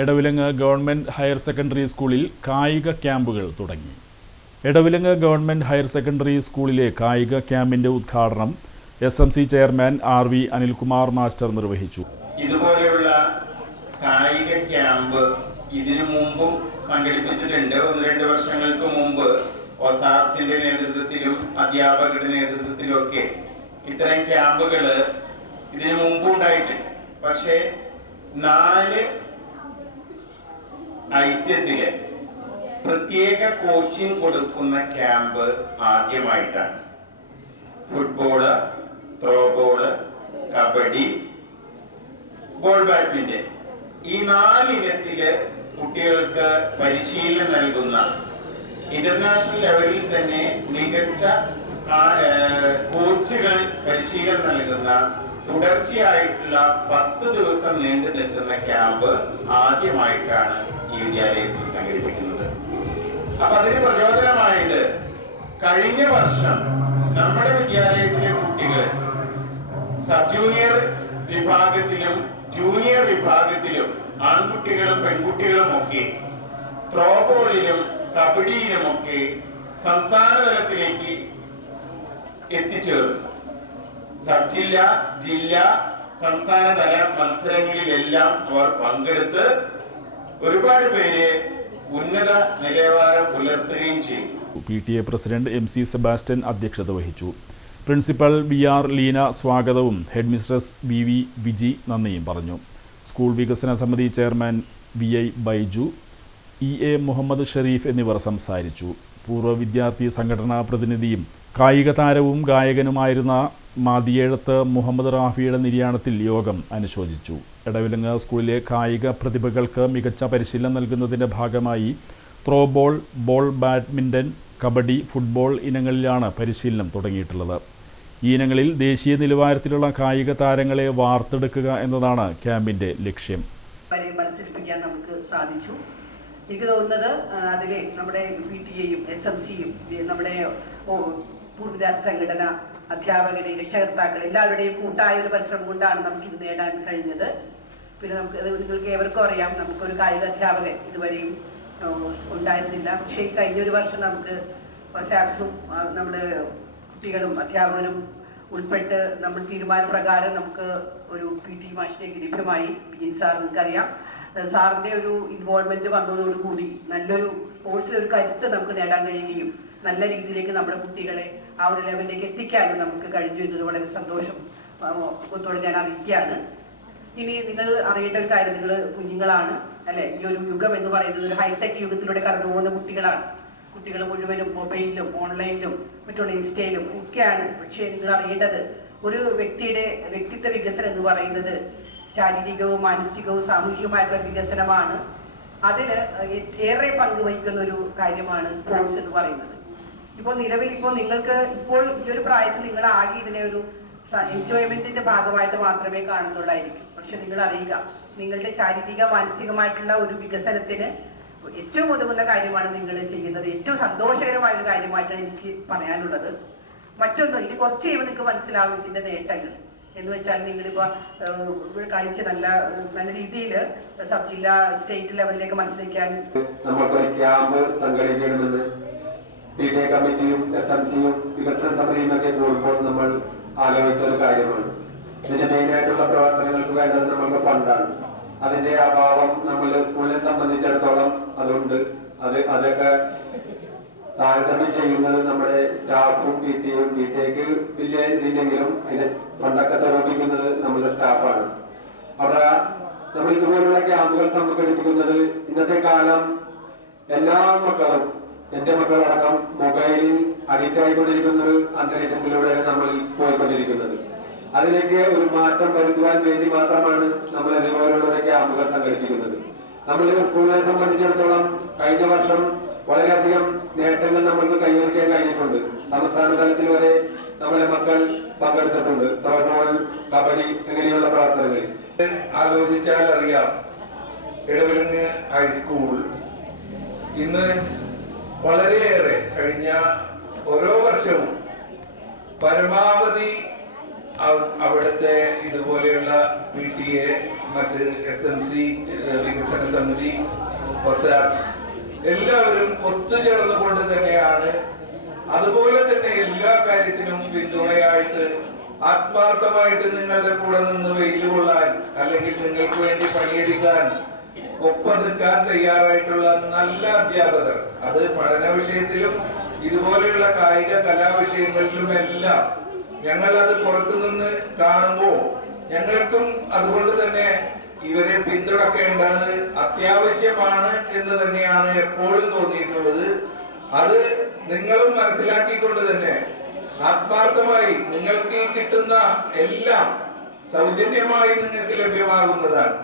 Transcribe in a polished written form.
Edavilangu government higher secondary സ്കൂളിൽ കായിക ക്യാമ്പുകൾ തുടങ്ങി. എടവിലങ്ങ് ഗവൺമെന്റ് ഹയർ സെക്കൻഡറി സ്കൂളിലെ കായിക ക്യാമ്പിന്റെ ഉദ്ഘാടനം SMC chairman RV Anilkumar master നിർവഹിച്ചു. ഇതുപോലെയുള്ള കായിക ക്യാമ്പ് ഇതിനു മുമ്പും സംഘടിപ്പിച്ചിട്ടുണ്ട്. 1-2 വർഷങ്ങൾക്ക് മുമ്പ് OSAPSന്റെ നേതൃത്വത്തിലും അധ്യാപകരുടെ നേതൃത്വത്തിലും ഒക്കെ ഇത്തരം ക്യാമ്പുകൾ ഇതിനു മുമ്പ് ഉണ്ടായിട്ടുണ്ട്. പക്ഷേ 4 ഐറ്റത്തില് പ്രത്യേക കോച്ചിങ് കൊടുക്കുന്ന ക്യാമ്പ് ആദ്യമായിട്ടാണ്. ഫുട്ബോള്, ത്രോബോള്, കബഡി, ബോൾ ബാഡ്മിന്റൺ, ഈ 4 ഇനത്തില് കുട്ടികൾക്ക് പരിശീലനം നൽകുന്ന, ഇന്റർനാഷണൽ ലെവലിൽ തന്നെ മികച്ച കോച്ചുകൾ പരിശീലനം നൽകുന്ന തുടർച്ചയായിട്ടുള്ള 10 ദിവസം നീണ്ടു നിൽക്കുന്ന ക്യാമ്പ് ആദ്യമായിട്ടാണ് ഈ വിദ്യാലയത്തിൽ സംഘടിപ്പിക്കുന്നത്. അപ്പൊ അതിന് പ്രചോദനമായത് കഴിഞ്ഞ വർഷം നമ്മുടെ വിദ്യാലയത്തിലെ കുട്ടികൾ സബ് ജൂനിയർ വിഭാഗത്തിലും ജൂനിയർ വിഭാഗത്തിലും ആൺകുട്ടികളും പെൺകുട്ടികളും ഒക്കെ ത്രോബോളിലും കബഡിയിലുമൊക്കെ സംസ്ഥാന തലത്തിലേക്ക് എത്തിച്ചേർന്നു. സബ് ജില്ല, ജില്ലാ, സംസ്ഥാന തല മത്സരങ്ങളിലെല്ലാം അവർ പങ്കെടുത്ത് ഒരുപാട് പേര് ഉന്നത നിലവാരം പുലർത്തുകയും ചെയ്തു. PTA പ്രസിഡന്റ് MC സെബാസ്റ്റ്യൻ അധ്യക്ഷത വഹിച്ചു. പ്രിൻസിപ്പൽ BR ലീന സ്വാഗതവും ഹെഡ് മിസ്ട്രസ് VV വിജി നന്ദിയും പറഞ്ഞു. സ്കൂൾ വികസന സമിതി chairman VI Baiju, EA Muhammad Sharif എന്നിവർ സംസാരിച്ചു. പൂർവ്വ വിദ്യാർത്ഥി സംഘടനാ പ്രതിനിധിയും കായിക താരവും ഗായകനുമായിരുന്ന മാതിയേഴത്ത് മുഹമ്മദ് റാഫിയുടെ നിര്യാണത്തിൽ യോഗം അനുശോചിച്ചു. എടവിലങ്ങ് സ്കൂളിലെ കായിക പ്രതിഭകൾക്ക് മികച്ച പരിശീലനം നൽകുന്നതിൻ്റെ ഭാഗമായി throwball, ball badminton, kabaddi, football ഇനങ്ങളിലാണ് പരിശീലനം തുടങ്ങിയിട്ടുള്ളത്. ഈ ഇനങ്ങളിൽ ദേശീയ നിലവാരത്തിലുള്ള കായിക താരങ്ങളെ വാർത്തെടുക്കുക എന്നതാണ് ക്യാമ്പിൻ്റെ ലക്ഷ്യം. മത്സരിപ്പിക്കാൻ നമുക്ക് സാധിച്ചു. എനിക്ക് തോന്നുന്നത് അതിൽ നമ്മുടെ PTA-യും SMC-യും നമ്മുടെ പൂർവ്വവിദ്യാർത്ഥി സംഘടന, അധ്യാപകരെ, രക്ഷകർത്താക്കൾ എല്ലാവരുടെയും കൂട്ടായ ഒരു പരിശ്രമം കൊണ്ടാണ് നമുക്കിത് നേടാൻ കഴിഞ്ഞത്. പിന്നെ നിങ്ങൾക്ക് ഏവർക്കും അറിയാം, നമുക്കൊരു കായിക അധ്യാപകൻ ഇതുവരെയും ഉണ്ടായിരുന്നില്ല. പക്ഷേ കഴിഞ്ഞൊരു വർഷം നമുക്ക് OSAPSും നമ്മുടെ കുട്ടികളും അധ്യാപകരും ഉൾപ്പെട്ട് നമ്മൾ തീരുമാനപ്രകാരം നമുക്ക് ഒരു PT മാഷിലേക്ക് ലഭ്യമായി. ബിജിൻ സാർ, നിങ്ങൾക്കറിയാം, സാറിൻ്റെ ഒരു ഇൻവോൾവ്മെന്റ് വന്നതോടുകൂടി നല്ലൊരു സ്പോർട്സിലൊരു കരുത്ത് നമുക്ക് നേടാൻ കഴിയുകയും നല്ല രീതിയിലേക്ക് നമ്മുടെ കുട്ടികളെ ആ ഒരു ലെവലിലേക്ക് എത്തിക്കാനും നമുക്ക് കഴിഞ്ഞു എന്നത് വളരെ സന്തോഷം ത്തോടെ ഞാൻ അറിയിക്കുകയാണ്. ഇനി നിങ്ങൾ അറിയേണ്ട ഒരു കാര്യം, നിങ്ങൾ കുഞ്ഞുങ്ങളാണ് അല്ലെ. ഈ ഒരു യുഗം എന്ന് പറയുന്നത് ഒരു ഹൈടെക് യുഗത്തിലൂടെ കടന്നു പോകുന്ന കുട്ടികളാണ്. കുട്ടികൾ മുഴുവനും മൊബൈലിലും ഓൺലൈനിലും മറ്റുള്ള ഇൻസ്റ്റയിലും ഒക്കെയാണ്. പക്ഷേ നിങ്ങൾ അറിയേണ്ടത്, ഒരു വ്യക്തിയുടെ വ്യക്തിത്വ വികസനം എന്ന് പറയുന്നത് ശാരീരികവും മാനസികവും സാമൂഹികവുമായിട്ടുള്ള വികസനമാണ്. അതിൽ ഏറെ പങ്കുവഹിക്കുന്ന ഒരു കാര്യമാണ് സ്പോർട്സ് എന്ന് പറയുന്നത്. നിലവിൽ നിങ്ങൾക്ക് ഇപ്പോൾ ഈ ഒരു പ്രായത്തിൽ നിങ്ങൾ ആകെ ഇതിനെ ഒരു എൻജോയ്മെന്റിന്റെ ഭാഗമായിട്ട് മാത്രമേ കാണുന്നുള്ളായിരിക്കും. പക്ഷെ നിങ്ങൾ അറിയുക, നിങ്ങളുടെ ശാരീരിക മാനസികമായിട്ടുള്ള ഒരു വികസനത്തിന് ഏറ്റവും ഉതകുന്ന കാര്യമാണ് നിങ്ങൾ ചെയ്യുന്നത്. ഏറ്റവും സന്തോഷകരമായ ഒരു കാര്യമായിട്ടാണ് എനിക്ക് പറയാനുള്ളത്. മറ്റൊന്ന്, ഇനി കുറച്ച് കഴിയുമ്പോൾ നിങ്ങൾക്ക് മനസ്സിലാവും ഇതിന്റെ നേട്ടങ്ങൾ എന്ന് വെച്ചാൽ, നിങ്ങളിപ്പോൾ കളിച്ച് നല്ല രീതിയിൽ സബ് ജില്ല, സ്റ്റേറ്റ് ലെവലിലേക്ക് മത്സരിക്കാൻ നമുക്കൊരു ക്യാമ്പ് സംഘടിപ്പിക്കണമെന്ന് PTA കമ്മിറ്റിയും SMC-യും വികസന സമിതിയും ഒക്കെ കൂടുമ്പോൾ നമ്മൾ ആലോചിച്ച ഒരു കാര്യമാണ്. ഇതിന്റെ മെയിനായിട്ടുള്ള പ്രവർത്തനങ്ങൾക്ക് വേണ്ടത് നമ്മൾക്ക് ഫണ്ടാണ്. അതിന്റെ അഭാവം നമ്മൾ സ്കൂളിനെ സംബന്ധിച്ചിടത്തോളം അതുണ്ട്. അതൊക്കെ താരതമ്യം ചെയ്യുന്നത് നമ്മുടെ സ്റ്റാഫും PTA-യും. PTA-ക്ക് വലിയ ഇതില്ലെങ്കിലും അതിന്റെ ഫണ്ടൊക്കെ സമർപ്പിക്കുന്നത് നമ്മുടെ സ്റ്റാഫാണ്. അവിടെ നമ്മൾ ഇതുപോലുള്ള ക്യാമ്പുകൾ സംഘടിപ്പിക്കുന്നത്, ഇന്നത്തെ കാലം എല്ലാ മക്കളും, എന്റെ മക്കളടക്കം മൊബൈലിൽ അഡിക്റ്റ് ആയിക്കൊണ്ടിരിക്കുന്ന ഒരു അന്തരീക്ഷത്തിലൂടെയാണ് നമ്മൾ പോയിക്കൊണ്ടിരിക്കുന്നത്. അതിലേക്ക് ഒരു മാറ്റം വരുത്തുവാൻ വേണ്ടി മാത്രമാണ് നമ്മൾ ഇതുപോലുള്ള ക്യാമ്പുകൾ സംഘടിപ്പിക്കുന്നത്. നമ്മളുടെ സ്കൂളിനെ സംബന്ധിച്ചിടത്തോളം കഴിഞ്ഞ വർഷം വളരെയധികം നേട്ടങ്ങൾ നമ്മൾക്ക് കൈവരിക്കാൻ കഴിഞ്ഞിട്ടുണ്ട്. സംസ്ഥാന തലത്തിൽ വരെ നമ്മുടെ മക്കൾ പങ്കെടുത്തിട്ടുണ്ട്. ത്രോബോൾ, കബഡി അങ്ങനെയുള്ള പ്രവർത്തനങ്ങളിൽ ആലോചിച്ചാൽ അറിയാം, എടവിലങ്ങ് ഹൈസ്കൂൾ ഇന്ന് വളരെയേറെ കഴിഞ്ഞ ഓരോ വർഷവും പരമാവധി അവിടുത്തെ ഇതുപോലെയുള്ള PTA, മറ്റ് SMC, വികസന സമിതി, OSAPS എല്ലാവരും ഒത്തുചേർന്നുകൊണ്ട് തന്നെയാണ് അതുപോലെ തന്നെ എല്ലാ കാര്യത്തിനും പിന്തുണയായിട്ട് ആത്മാർത്ഥമായിട്ട് നിങ്ങളുടെ കൂടെ നിന്ന് വെയിൽ കൊള്ളാൻ അല്ലെങ്കിൽ നിങ്ങൾക്ക് വേണ്ടി പണിയെടുക്കാൻ ഒപ്പം നിൽക്കാൻ തയ്യാറായിട്ടുള്ള നല്ല അധ്യാപകർ, അത് പഠന വിഷയത്തിലും ഇതുപോലെയുള്ള കായിക കലാവിഷയങ്ങളിലും എല്ലാം ഞങ്ങൾ അത് പുറത്തുനിന്ന് കാണുമ്പോൾ ഞങ്ങൾക്കും അതുകൊണ്ട് തന്നെ ഇവരെ പിന്തുണക്കേണ്ടത് അത്യാവശ്യമാണ് എന്ന് തന്നെയാണ് എപ്പോഴും തോന്നിയിട്ടുള്ളത്. അത് നിങ്ങളും മനസ്സിലാക്കിക്കൊണ്ട് തന്നെ ആത്മാർത്ഥമായി നിങ്ങൾക്ക് കിട്ടുന്ന എല്ലാം സൗജന്യമായി നിങ്ങൾക്ക് ലഭ്യമാകുന്നതാണ്.